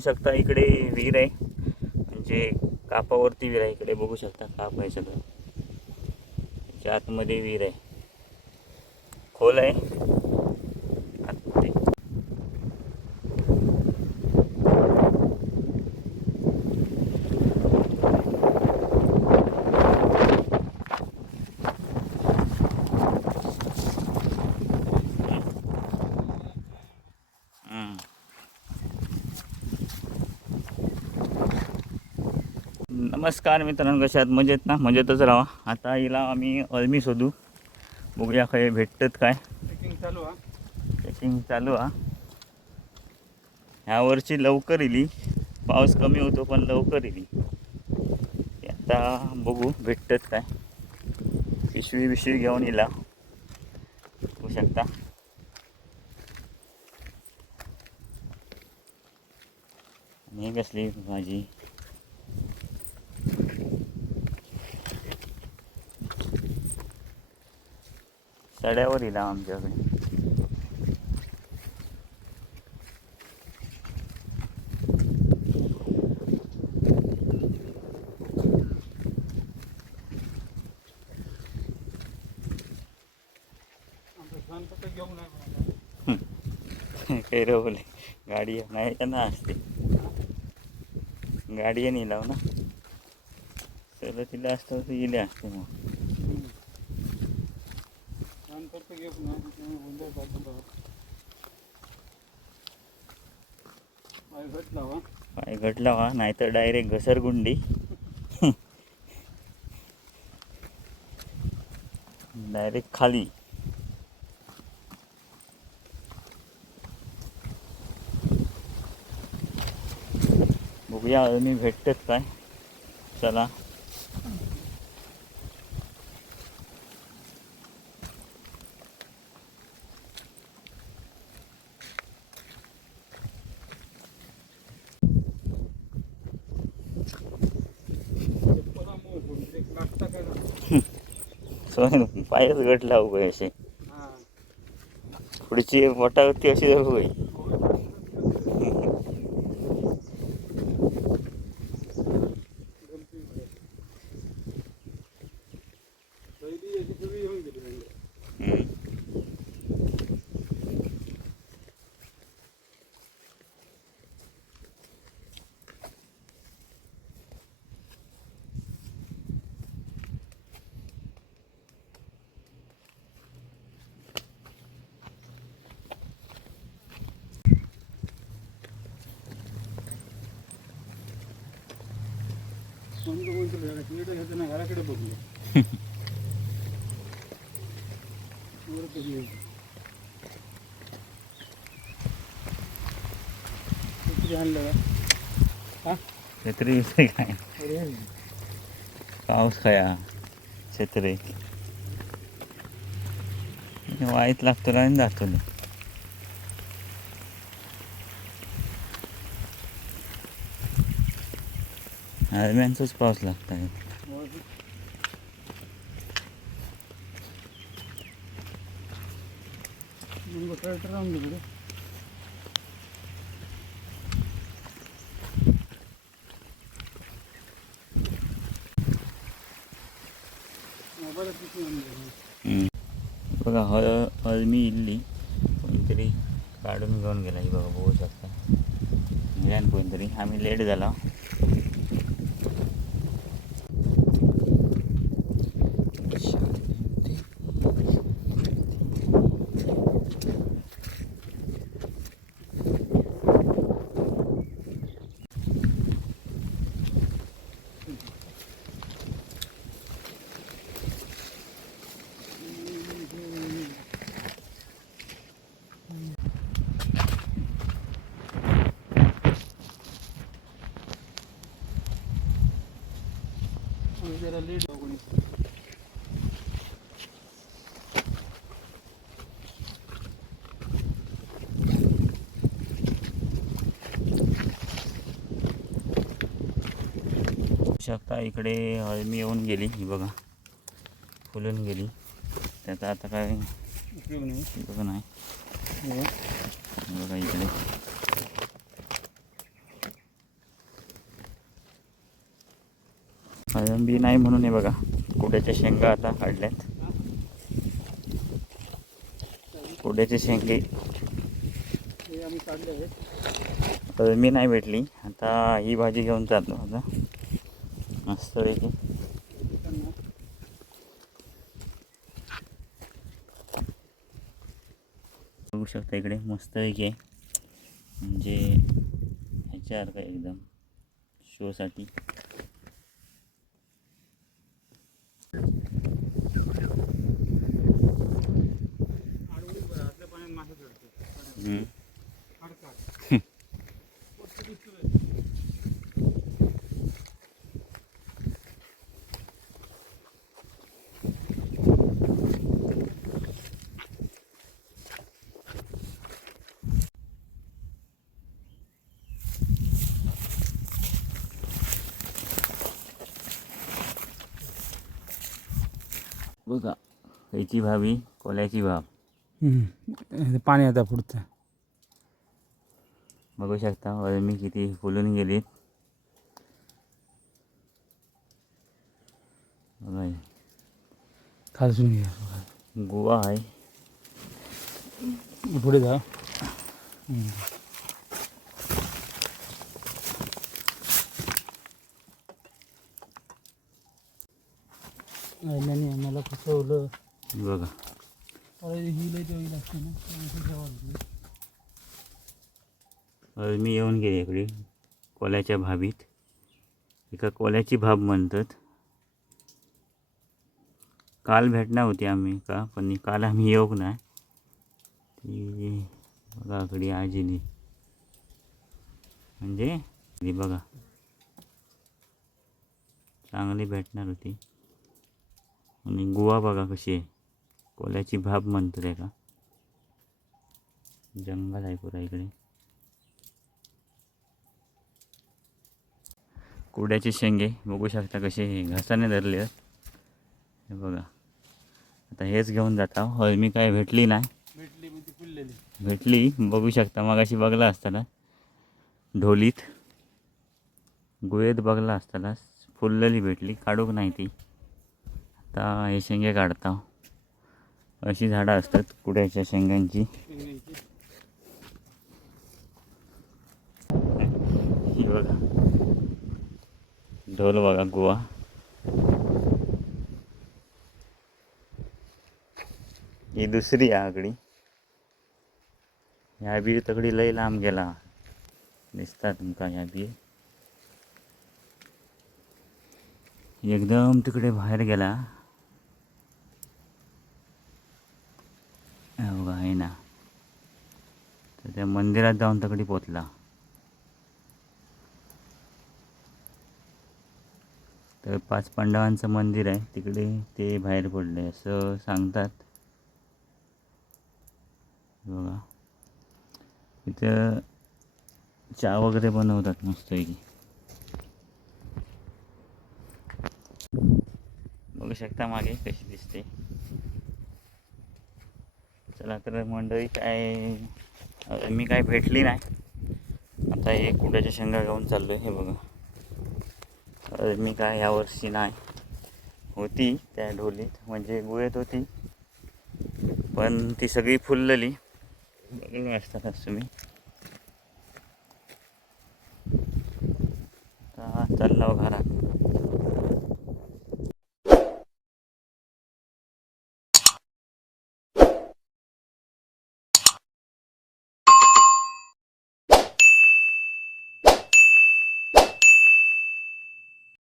बघू शकता इकडे विहीर आहे, म्हणजे कापावरती विहीर आहे. इकडे बघू शकता काप आहे सगळं. त्याच्या आतमध्ये विहीर आहे, खोल आहे आतमध्ये. नमस्कार मित्रांनो, कशा आहात? मजेत ना? मजेतच राहा. आता हिला आम्ही अळमी शोधू, बघूया काय भेटतात काय. चेकिंग चालू हा. ह्या वर्षी लवकर इली, पाऊस कमी होतो पण लवकर इली. आता बघू भेटतात काय. पिशवी बिशवी घेऊन इला, बघू शकता. आणि कसली भाजी, सड्यावर इला आमच्याकडे. काही बोले गाडी नाही त्यांना असते, गाडी नाही लाव ना सर तिला असतं तर इले असते. मग पाय घटला वा, नाहीतर डायरेक्ट घसरगुंडी. डायरेक्ट खाली. बघूया मी भेटतात काय. चला पायच घटला उभे असे, पुढची बोटावरती अशी उभे. घराकडे बघूया. छत्री काय पाऊस खाया छत्री वाईट लागतो आणि जातो. दरम्यानचाच पाऊस लागत आहे. बघा अळमी इल्ली कोणीतरी काढून घेऊन गेला. ही बघा बघू शकता, मिळान कोणतरी. आम्ही लेट झाला. जरा लेट शकता. इकडे अळमी येऊन गेली, ही बघा फुलून गेली. त्याचा आता काय उपयोग नाही. बघा इकडे अळंबी नाही म्हणून हे बघा कुड्याच्या शेंगा आता काढल्यात. कुड्याचे शेंगे हे आम्ही काढले आहेत. अळंबी नाही भेटली. आता ही भाजी घेऊन चाललो आता मस्तपैकी. त्यांना बघू शकता इकडे मस्तपैकी आहे, म्हणजे ह्याच्यासारखं एकदम शोसाठी. आडवडी बरं, आतल्या पाण्यात मासे चढते. हम्म. हाडकात. वरती दिसतोय. बघा याची भावी कोल्याची भाव पाणी आता पुढचं. बघू शकता अळंबी किती फुलून गेलीत. बघा हे. खालसून घ्या. गोवा आहे. पुढे जा. नाही आम्हाला फसवलं. बघा अरे ही लई तेवढी लागते ना. अळंबी येऊन गेली इकडे कोल्याच्या भाभीत. एका कोल्याची भाभ म्हणतात. काल भेटणार होती आम्ही का, पण काल आम्ही येऊक नाही. ती बघा इकडे आजीनी म्हणजे ती बघा चांगली भेटणार होती. आणि गुवा बघा कशी आहे, कोल्याची भाभ म्हणतात आहे का. जंगल आहे पुरा इकडे. कुड्याचे शेंगे बघू शकता कसे घासाने धरले आहेत. हे बघा आता हेच घेऊन जाता. अळंबी काय भेटली नाही. भेटली मी ती फुललेली. भेटली बघू शकता, मगाशी बघला असताना ढोलीत गुळेत बघला असताना फुललेली भेटली. काढूक नाही ती. आता हे शेंगे काढता. अशी झाडं असतात कुड्याच्या शेंगांची. ही बघा ढोल बघा गोवा. ही दुसरी आहे आगडी. ह्या बी तगडी लई लांब गेला दिसता तुमका. ह्या बी एकदम तिकडे बाहेर गेला. बघा आहे ना, तर त्या मंदिरात जाऊन तगडी पोचला. तर 5 पांडवांचं मंदिर आहे तिकडे ते बाहेर पडले असं सांगतात. बघा इथं चहा वगैरे बनवतात मस्तपैकी. बघू शकता मागे कशी दिसते. चला तर मंडळी काय मी काय भेटली नाही. आता हे कुड्याच्या शेंगा घेऊन चाललो आहे. हे बघा मी काय यावर्षी नाही. होती त्या ढोलीत म्हणजे गुळेत होती, पण ती सगळी फुललेली. बघलं असतात तुम्ही. आता चाललो घरा.